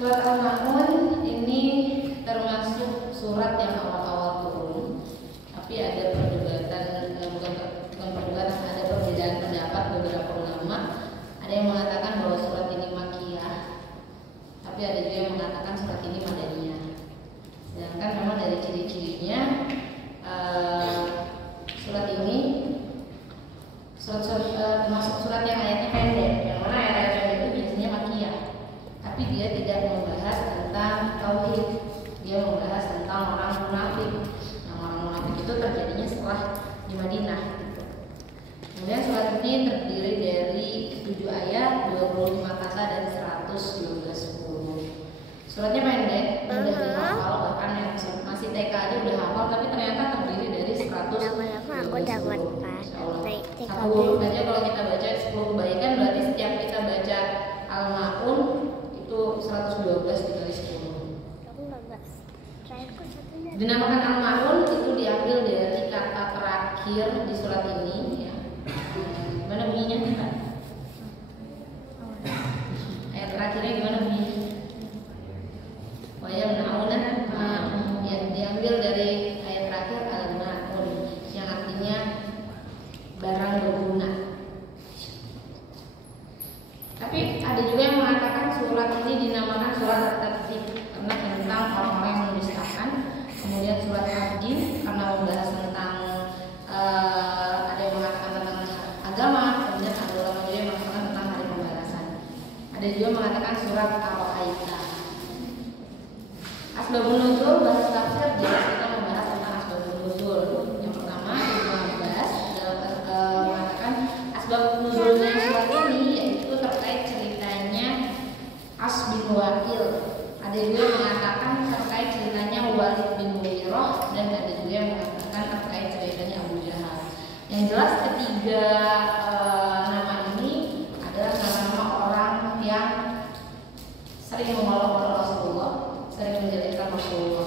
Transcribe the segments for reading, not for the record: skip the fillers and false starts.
Surat Al-Ma'un ini termasuk surat yang awal-awal turun, tapi ada perdebatan, bukan perdebatan, ada perbedaan pendapat beberapa ulama. Ada yang mengatakan bahwa surat ini Makkiyah, tapi ada juga yang mengatakan surat ini Madaniyah. Sedangkan memang dari ciri-cirinya surat ini termasuk surat yang ayatnya pendek, yang mana ayat pendek itu biasanya Makkiyah, tapi dia tidak membahas tentang tauhid, dia membahas tentang orang munafik. Yang orang munafik itu terjadinya setelah di Madinah. Kemudian surat ini terdiri dari 7 ayat, 25 kata dan 112 huruf. Suratnya pendek, mudah dihafal, bahkan yang masih TK aja udah hafal, tapi ternyata terdiri dari 112 huruf. Satu huruf aja kalau kita baca 10 kebaikan, berarti setiap kita baca Al-Ma'un itu 112 dikali 10. Dinamakan Al-Ma'un itu diambil dari kata terakhir di surat ini, ya. Gimana bunyinya kita? Ayat terakhirnya gimana bunyinya? Wayamna'una, ya, diambil dari ayat terakhir Al-Ma'un yang artinya barang berguna. Tapi ada juga yang mengatakan surat ini dinamakan surat At-Tatsib karena tentang orang-orang yang mendustakan. Kemudian surat Ad-Din karena membahas tentang ada yang mengatakan tentang agama. Kemudian ada ulama juga yang mengatakan tentang hari pembalasan. Ada juga yang mengatakan surat Ar-Aita. Asbabun nuzul, bahasa tafsir jelas kita membahas tentang asbabun nuzul. Yang pertama Ibnu Abbas mengatakan asbab nuzulnya surat ini yaitu terkait ceritanya As bin Waqil. Ada juga yang mengatakan terkait ceritanya Walid bin Mughirah, dan ada juga yang mengatakan terkait ceritanya Abu Jahal. Yang jelas ketiga nama ini adalah nama-nama orang yang sering mengolok-olok Rasulullah, sering menjadikan Rasulullah.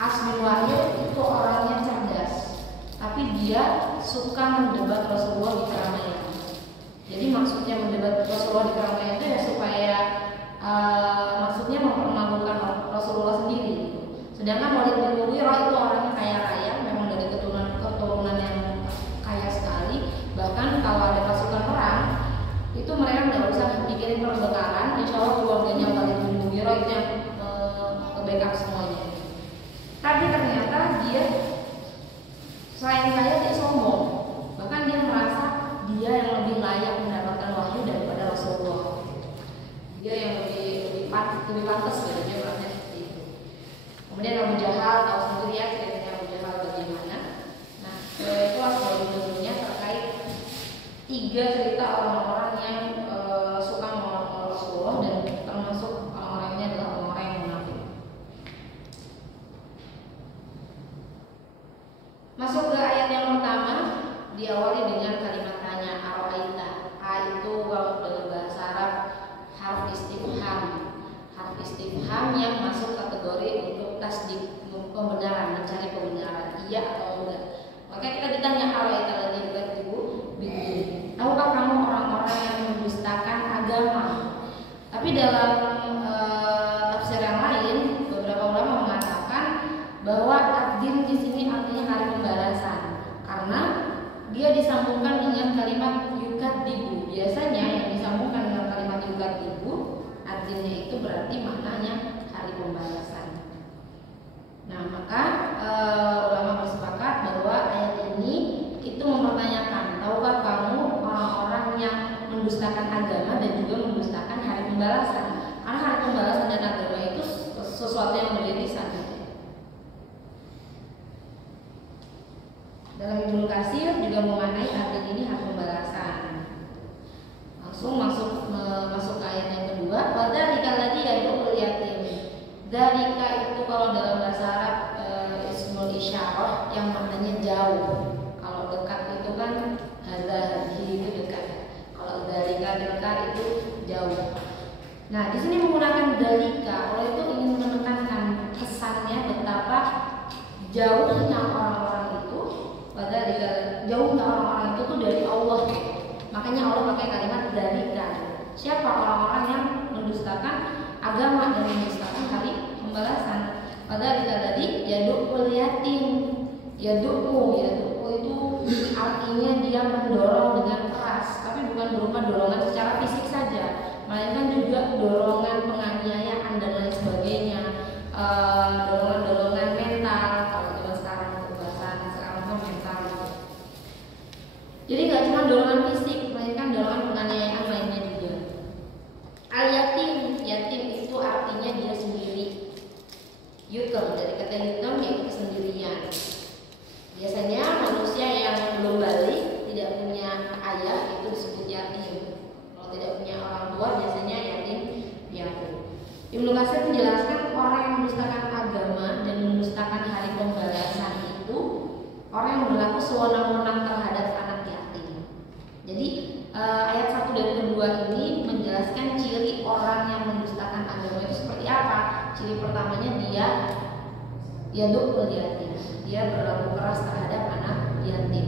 As bin Waqil itu orangnya cerdas, tapi dia suka mendebat Rasulullah di keramaian. Jadi maksudnya mendebat Rasulullah di keramaian itu ya supaya maksudnya mempermalukan Rasulullah sendiri. Sedangkan Walid bin Mughirah itu orangnya kaya raya, memang dari keturunan yang kaya sekali. Bahkan kalau ada pasukan perang, itu mereka nggak usah bikin perbekalan, insya Allah keluarganya Walid bin Mughirah itu yang ke-backup semuanya. Tapi ternyata dia selain kaya dia sombong, bahkan dia merasa dia yang lebih layak mendapatkan wahyu daripada Rasulullah. Dia yang lebih pantas gitu, dia merasa seperti itu. Kemudian Abu Jahal, tahu sendiri ya ceritanya Abu Jahal bagaimana. Nah, itu asbabun-nuzulnya terkait 3 cerita orang-orang yang suka mengolok Rasulullah, dan termasuk orang-orang ini adalah orang-orang yang munafik. Masuk ke ayat yang pertama, diawali dengan kalimat tanya Ar-Aita. A itu kalau dalam bahasa Arab harf istifham. Harf istifham yang masuk kategori untuk tasdik, pembenaran, mencari pembenaran, iya atau enggak. Maka kita ditanya Ar-Aita lagi ibu, tahukah kamu orang-orang yang mendustakan agama? Tapi dalam tafsir yang lain, beberapa ulama mengatakan bahwa ad-din di sini artinya hari pembalasan, karena dia disambungkan dengan kalimat yukadzibu. Biasanya yang disambungkan dengan kalimat yukadzibu, artinya itu berarti maknanya hari pembalasan. Nah, maka ulama bersepakat bahwa ayat ini itu mempertanyakan, tahukah kamu orang-orang yang mendustakan agama dan juga mendustakan hari pembalasan? Karena hari pembalasan dan agama itu sesuatu yang beririsan. Dalam Ibnu Katsir juga memaknai arti ini hak pembalasan. Langsung masuk ke ayat yang kedua. Wadzalika alladzi yad'ul yatim. Dzalika itu kalau dalam bahasa Arab ismul isyarah yang maknanya jauh. Kalau dekat itu kan hadhihi itu dekat. Kalau dzalika dekat itu jauh. Nah, di sini menggunakan dzalika, oleh itu ingin menekankan kesannya betapa jauhnya orang-orang itu. Padahal jauhnya orang-orang itu tuh dari Allah. Makanya Allah pakai kalimat dzalika. Siapa orang-orang yang mendustakan agama dan mendustakan hari pembalasan. Padahal tadi yadukul yatim, yaduku itu artinya dia mendorong dengan keras, tapi bukan berupa dorongan secara fisik saja, melainkan juga dorongan penganiayaan dan lain sebagainya, dorongan mental. Kalau zaman sekarang pembahasan sekarang kan mental gitu. Jadi nggak cuma dorongan fisik, melainkan dorongan penganiayaan lainnya juga. Al-yatim, yatim itu artinya dia sendiri. Yutem, dari kata yutem yaitu kesendirian. Biasanya manusia yang belum balik, tidak punya ayah, itu disebut yatim. Kalau tidak punya orang tua, biasanya yatim piatu. Ibnu Katsir menjelaskan orang yang mendustakan agama dan mendustakan hari pembalasan itu orang yang berlaku sewenang-wenang terhadap anak yatim. Jadi ayat 1 dan kedua ini menjelaskan ciri orang yang mendustakan agama itu seperti apa. Ciri pertamanya dia yadukul yatim, dia berlaku keras terhadap anak yatim,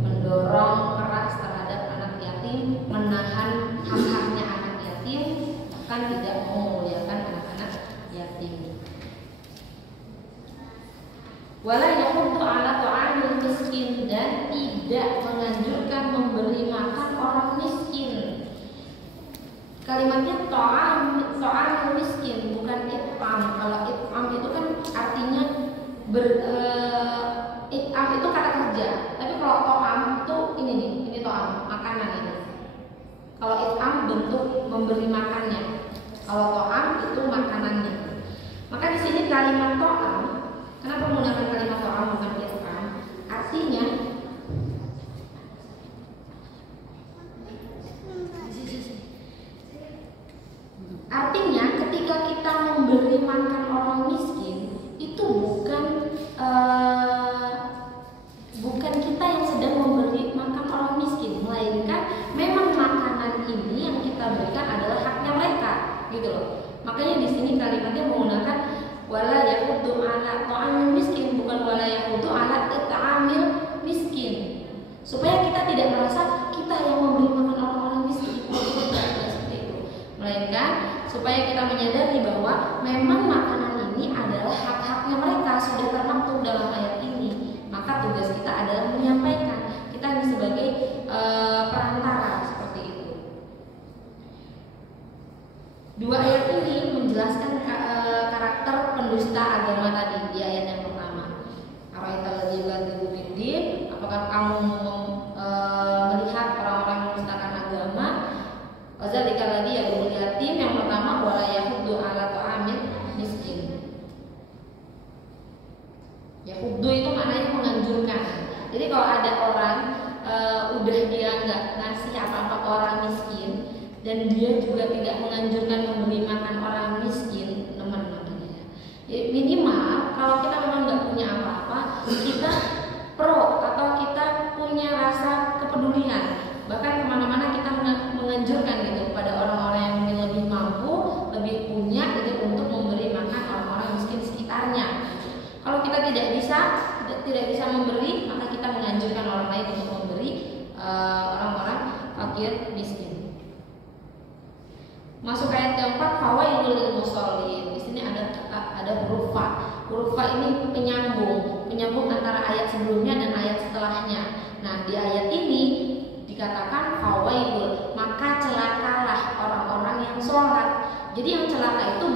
mendorong keras terhadap anak yatim, menahan hak-haknya anak yatim, bahkan tidak mau memuliakan anak-anak yatim. Wala yahuddu ala ta'amil miskin, dan tidak menganjurkan memberi makan orang miskin. Kalimatnya ta'amil miskin, bukan it'am. Kalau it'am itu kan artinya it'am itu kata kerja. Tapi kalau ta'am itu ini ta'am, makanan ini. Kalau it'am bentuk memberi makannya. Kalau ta'am itu makanannya. Maka di sini kalimat ta'am, kenapa menggunakan kalimat ta'am bukan it'am? Artinya ketika kita memberi makan orang miskin itu bukan kita yang sedang memberi makan orang miskin, melainkan memang makanan ini yang kita berikan adalah haknya mereka, gitu loh. Makanya di sini kalimatnya menggunakan wala yahuddu ala ta'amil miskin, bukan wala yahuddu ala it'amil miskin, supaya kita tidak merasa kita yang memberi makan orang-orang miskin, tidak seperti itu, melainkan supaya kita menyadari bahwa memang makanan ini adalah hak-haknya mereka, sudah termaktub dalam ayat ini. Maka tugas kita adalah menyampaikan, kita ini sebagai perantara seperti itu. Dua ayat ini menjelaskan karakter pendusta agama tadi di ayat yang pertama. Apakah kamu melihat orang-orang yang mendustakan agama? Wazalika alladzi yad'ul yatim, yang pertama wala yahuddu ala ta'amil miskin. Yahuddu itu maknanya menganjurkan. Jadi kalau ada orang udah dia nggak ngasih apa-apa ke orang miskin dan dia juga tidak menganjurkan memberi makan orang miskin, teman-teman ya. Minimal kalau kita memang nggak punya apa-apa, kita pro atau kita punya rasa kepedulian. Bahkan kemana-mana kita menganjurkan gitu kepada orang-orang yang mungkin lebih mampu, lebih punya gitu untuk memberi makan orang-orang miskin sekitarnya. Kalau kita tidak bisa memberi, maka kita menganjurkan orang lain untuk memberi orang-orang fakir miskin. Masuk ayat keempat, fawailul lil musallin. Di sini ada huruf fa. Huruf fa ini penyambung antara ayat sebelumnya dan ayat setelahnya. Nah, di ayat ini dikatakan fawailul, maka celakalah orang-orang yang sholat. Jadi yang celaka itu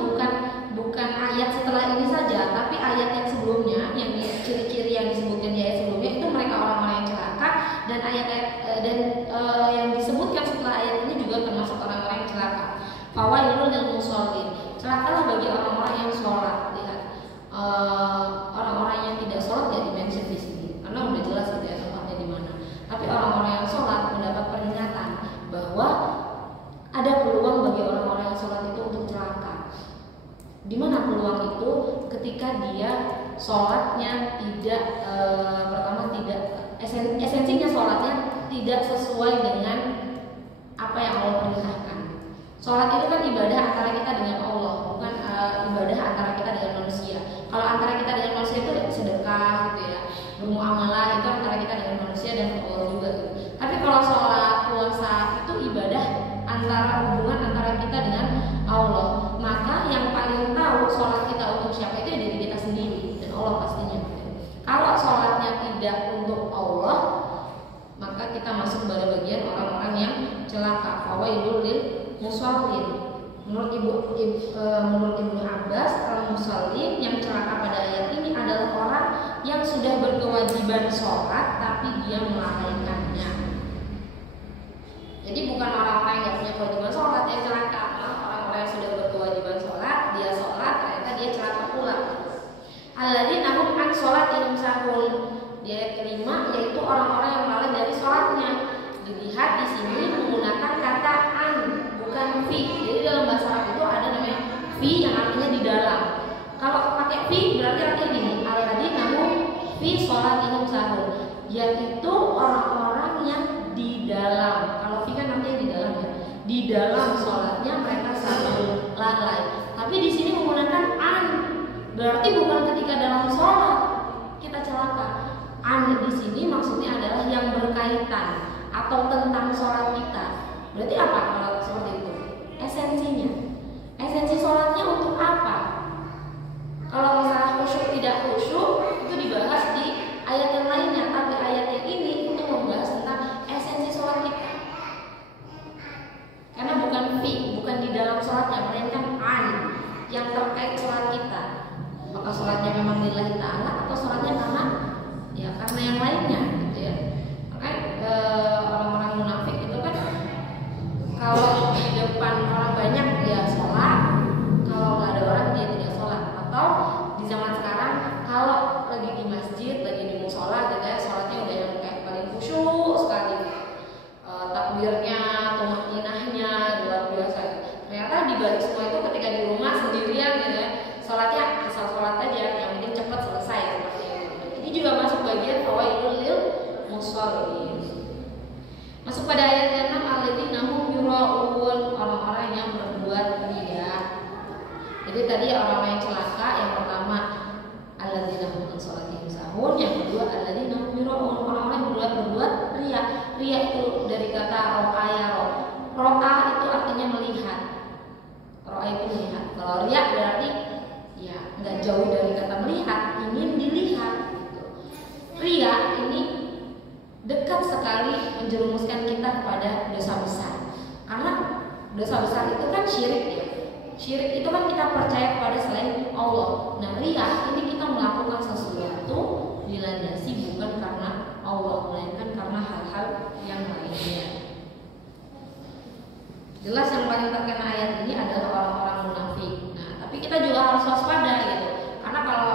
bukan ayat setelah ini saja, tapi ayat yang sebelumnya, yang ciri-ciri yang disebutkan di ayat sebelumnya itu mereka orang-orang yang celaka, dan yang disebutkan setelah ayat ini juga termasuk orang-orang yang celaka. Fawailul lil musallin, celakalah bagi orang-orang yang sholat. Lihat, orang-orang yang tidak sholat ya dimention di sini, karena udah jelas gitu ya tempatnya di mana. Tapi orang-orang yang sholat mendapat peringatan bahwa ada peluang bagi orang-orang yang sholat itu untuk celaka. Di mana peluang itu? Ketika dia sholatnya tidak esensinya sholatnya tidak sesuai dengan apa yang Allah perintahkan. Sholat itu kan ibadah antara kita dengan Allah, bukan ibadah antara kita dengan manusia. Kalau antara kita dengan manusia itu sedekah gitu ya, bermuamalah itu antara kita dengan manusia dan Allah juga gitu. Tapi kalau sholat, puasa itu ibadah hubungan antara kita dengan Allah. Maka tidak untuk Allah, maka kita masuk pada bagian orang-orang yang celaka. Fawailul lil musallin. Menurut Ibnu Abbas, al-musallin yang celaka pada ayat ini adalah orang yang sudah berkewajiban sholat tapi dia melalaikannya. Jadi bukan orang-orang yang nggak punya kewajiban sholat yang celaka, malah orang-orang yang sudah berkewajiban sholat, dia sholat ternyata dia celaka pula. Alladzina hum an sholatihim sahun. Di ayat kelima yaitu orang-orang yang lalai dari sholatnya. Dilihat di sini menggunakan kata an, bukan fi. Jadi dalam bahasa Arab itu ada namanya fi yang artinya di dalam. Kalau pakai fi berarti artinya gini, alladzina hum fi sholatihim sahun, yaitu orang-orang yang di dalam. Kalau fi kan artinya di dalam ya. Di dalam sholatnya mereka selalu lalai. Tapi di sini menggunakan an, berarti bukan ketika dalam sholat kita celaka. An di sini maksudnya adalah yang berkaitan atau tentang sholat kita. Berarti apa kalau seperti itu? Esensinya. Esensi sholatnya untuk apa? Kalau misalnya khusyuk tidak khusyuk itu dibahas di ayat yang lainnya, tapi ayat yang ini itu membahas tentang esensi sholat kita. Karena bukan fi, bukan di dalam sholatnya, melainkan an yang terkait sholat kita. Maka sholatnya memang lillahi ta'ala atau sholatnya karena yang lainnya gitu ya. Makanya orang-orang munafik itu kan kalau di depan orang banyak dia sholat, kalau nggak ada orang dia tidak sholat. Atau di zaman sekarang kalau lagi di masjid, lagi di musola gitu ya, sholatnya udah yang kayak paling khusyuk sekali, takbirnya, tumakninahnya luar biasa. Ternyata di balik semua itu ketika di rumah sendirian gitu ya, sholatnya asal sholat aja, yang penting cepat selesai seperti itu. Ini juga masuk bagian fawailul lil musallin. Masuk pada ayat yang 6, alladzina hum yura'un, orang-orang yang berbuat riya. Jadi tadi orang-orang yang celaka, yang pertama alladzina hum an sholatihim sahun, yang kedua alladzina hum yura'un, orang-orang yang berbuat riya. Riya itu dari kata ro'a ya ro'a itu artinya melihat. Ro'a itu melihat. Kalau riya berarti ya nggak jauh dari kata melihat, ingin dilihat gitu. Riya ini dekat sekali menjerumuskan kita kepada dosa besar. Karena dosa besar itu kan syirik ya. Syirik itu kan kita percaya kepada selain Allah. Nah, riya ini kita melakukan sesuatu dilandasi bukan karena Allah, melainkan karena hal-hal yang lainnya. Jelas yang paling terkena ayat ini adalah orang-orang munafik. Nah, tapi kita juga harus waspada gitu. Karena kalau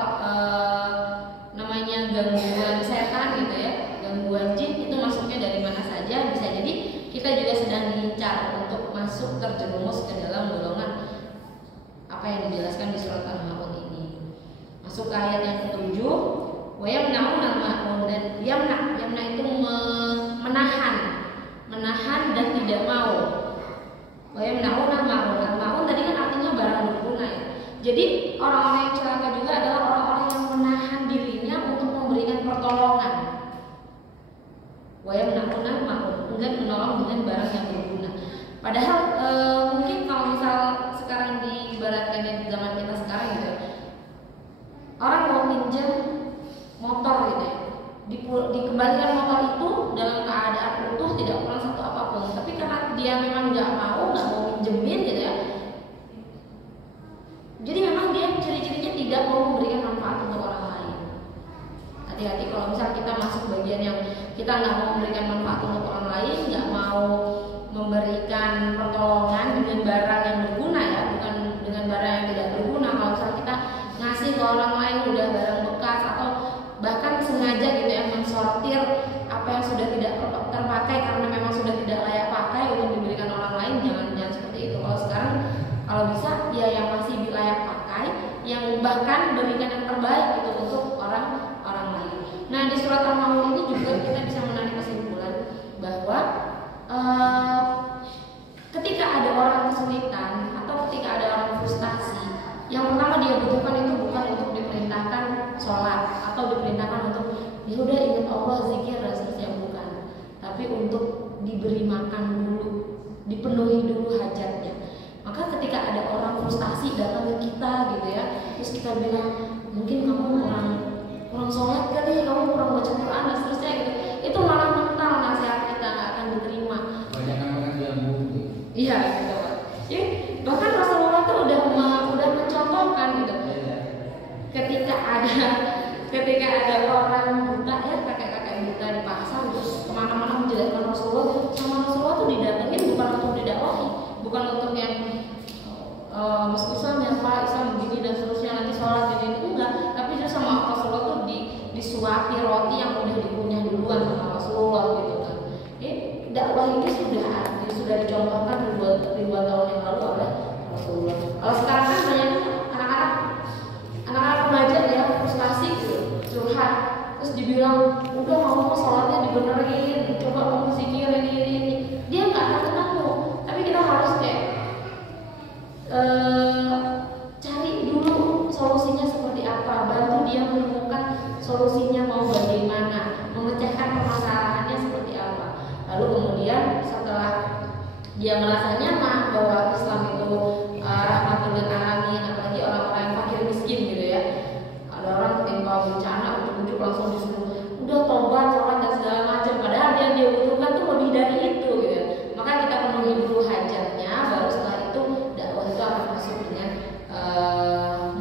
namanya gangguan setan gitu ya, gangguan jin itu masuknya dari mana saja, bisa jadi kita juga sedang diincar untuk masuk terjerumus ke dalam golongan apa yang dijelaskan di surat Al-Maun ini. Masuk ke ayat yang ke-7, wa yamna'un al-ma'un, dan yamna itu menahan dan tidak mau. Wa yamna'un al-ma'un tadi kan artinya barang berguna ya. Jadi orang-orang yang celaka juga adalah orang-orang yang menahan dirinya untuk memberikan pertolongan. Wa yamna'un al-ma'un, enggan menolong dengan barang yang berguna. Padahal mungkin kalau misal sekarang diibaratkan di zaman kita sekarang gitu, orang mau pinjam motor gitu ya, dikembalikan motor itu dalam keadaan utuh, tidak kurang satu apapun. Tapi karena dia memang nggak mau minjemin gitu ya, jadi memang dia ciri-cirinya tidak mau memberikan manfaat untuk orang lain. Hati-hati kalau misal kita masuk bagian yang kita nggak mau memberikan manfaat untuk orang lain, nggak mau memberikan pertolongan dengan barang yang berguna ya, bukan dengan barang yang tidak berguna. Kalau misal kita ngasih ke orang lain udah barang bekas atau bahkan sengaja gitu ya mensortir apa yang sudah tidak terpakai karena memang sudah tidak layak pakai untuk diberikan orang lain, jangan seperti itu. Kalau sekarang kalau bisa ya yang masih layak pakai, yang bahkan berikan yang terbaik itu untuk orang lain. Nah, di surat Al-Maun ini juga kita bisa menarik kesimpulan bahwa ketika ada orang kesulitan atau ketika ada orang frustasi, yang pertama dia butuhkan itu bukan untuk diperintahkan sholat atau diperintahkan untuk ya udah ingat Allah, zikir dan seterusnya, bukan, tapi untuk diberi makan dulu, dipenuhi dulu hajatnya. Maka ketika ada orang frustasi datang ke kita gitu ya, terus kita bilang mungkin kamu kurang kurang sholat kali, kamu kurang baca Quran dan seterusnya gitu. Itu malah mental nasihat kita nggak akan diterima. Banyak kan makan jamu. Iya gitu. Ya, bahkan Rasulullah tuh udah mencontohkan gitu. Ketika ada orang buta ya, kakek-kakek buta dipaksa terus kemana-mana menjelaskan Rasulullah, sama Rasulullah tuh didatengin bukan untuk didakwahi, bukan untuk yang Mas Islam yang Pak Islam begini dan seterusnya nanti sholat ini enggak, tapi justru sama Rasulullah tuh disuapi roti yang udah dikunyah duluan sama Rasulullah gitu kan. Dakwah ini sudah dicontohkan ribuan tahun yang lalu oleh Rasulullah. Kalau sekarang kan banyak anak-anak remaja ya frustasi gitu, curhat, terus dibilang udah kamu sholatnya dibenerin, coba kamu zikirin ini. Dia nggak akan ketemu, tapi kita harus kayak cari dulu solusinya seperti apa, bantu dia menemukan solusinya mau bagaimana, memecahkan permasalahannya seperti apa. Lalu kemudian setelah dia merasa nyaman bahwa Islam itu rahmatul lil alamin, apalagi orang-orang yang fakir miskin gitu ya. Ada orang ketimpa bencana ujuk-ujuk langsung disuruh udah tobat, sholat dan segala macam, padahal dia butuhkan tuh lebih dari itu gitu. Maka kita penuhi dulu hajatnya, baru setelah itu dakwah itu akan masuk dengan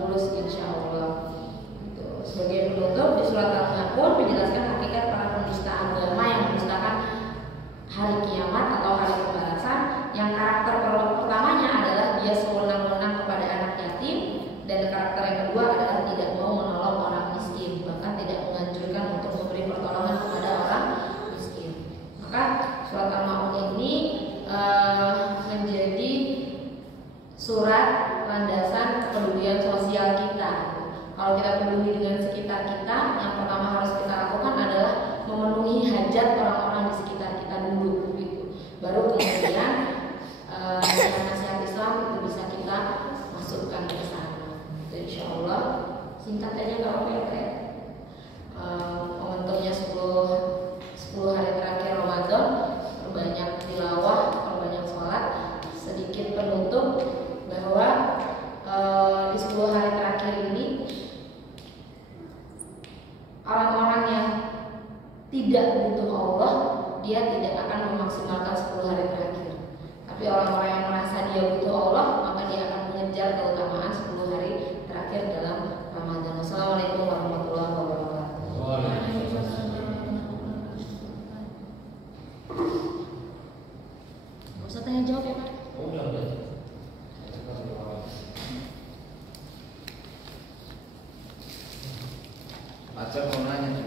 mulus insya Allah. Gitu. Sebagai penutup di surat Al-Ankabut menjelaskan hakikat para penista agama yang mendustakan hari kiamat atau hari pembalasan, yang karakter pertamanya adalah dia sewenang-wenang kepada anak yatim, dan karakter yang kedua adalah tidak mau menolong orang miskin, bahkan tidak menganjurkan untuk memberi pertolongan kepada orang miskin. Maka surat Al-Maun ini menjadi surat landasan kepedulian sosial kita. Kalau kita peduli dengan sekitar kita, yang pertama harus kita lakukan adalah memenuhi hajat orang-orang di sekitar kita dulu gitu. Baru kemudian nasihat Islam itu bisa kita masukkan ke sana. Insya Allah singkat aja nggak apa-apa ya. Momentumnya 10 hari terakhir Ramadan, perbanyak tilawah, perbanyak sholat. Sedikit penutup bahwa di 10 hari terakhir ini orang-orang yang tidak butuh Allah, dia tidak akan memaksimalkan 10 hari terakhir. Tapi orang-orang yang merasa dia butuh Allah, maka dia akan mengejar keutamaan 10 hari terakhir dalam Ramadan. Wassalamualaikum warahmatullahi wabarakatuh. Usah tanya jawab ya Pak. Udah. Pacar mau nanya.